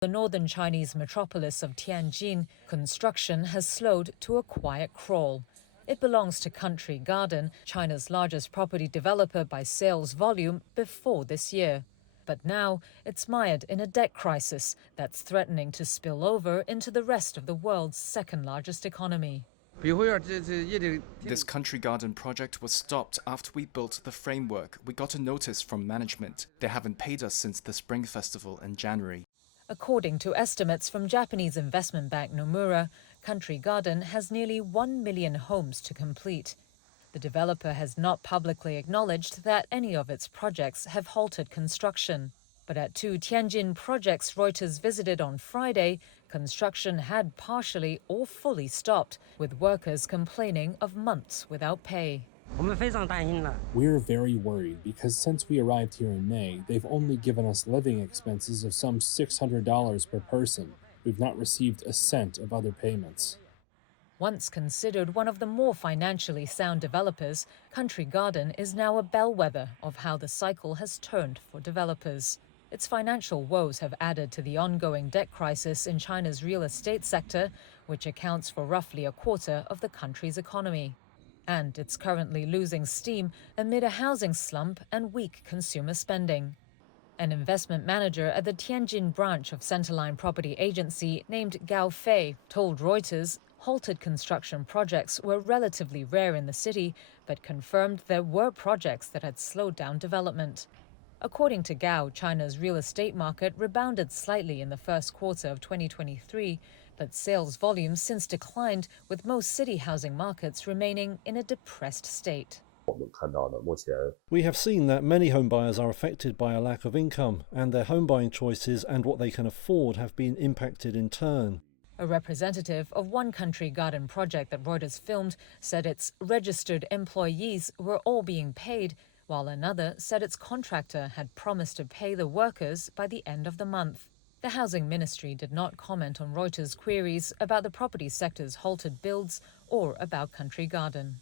The northern Chinese metropolis of Tianjin, construction has slowed to a quiet crawl. It belongs to Country Garden, China's largest property developer by sales volume before this year. But now it's mired in a debt crisis that's threatening to spill over into the rest of the world's second-largest economy. This Country Garden project was stopped after we built the framework. We got a notice from management. They haven't paid us since the Spring Festival in January. According to estimates from Japanese investment bank Nomura, Country Garden has nearly 1 million homes to complete. The developer has not publicly acknowledged that any of its projects have halted construction. But at two Tianjin projects Reuters visited on Friday, construction had partially or fully stopped, with workers complaining of months without pay. We're very worried because since we arrived here in May, they've only given us living expenses of some $600 per person. We've not received a cent of other payments. Once considered one of the more financially sound developers, Country Garden is now a bellwether of how the cycle has turned for developers. Its financial woes have added to the ongoing debt crisis in China's real estate sector, which accounts for roughly a quarter of the country's economy. And it's currently losing steam amid a housing slump and weak consumer spending. An investment manager at the Tianjin branch of Centerline Property Agency named Gao Fei told Reuters halted construction projects were relatively rare in the city, but confirmed there were projects that had slowed down development. According to Gao, China's real estate market rebounded slightly in the first quarter of 2023, but sales volumes since declined, with most city housing markets remaining in a depressed state. We have seen that many homebuyers are affected by a lack of income, and their home buying choices and what they can afford have been impacted in turn. A representative of one Country Garden project that Reuters filmed said its registered employees were all being paid, while another said its contractor had promised to pay the workers by the end of the month. The Housing Ministry did not comment on Reuters' queries about the property sector's halted builds or about Country Garden.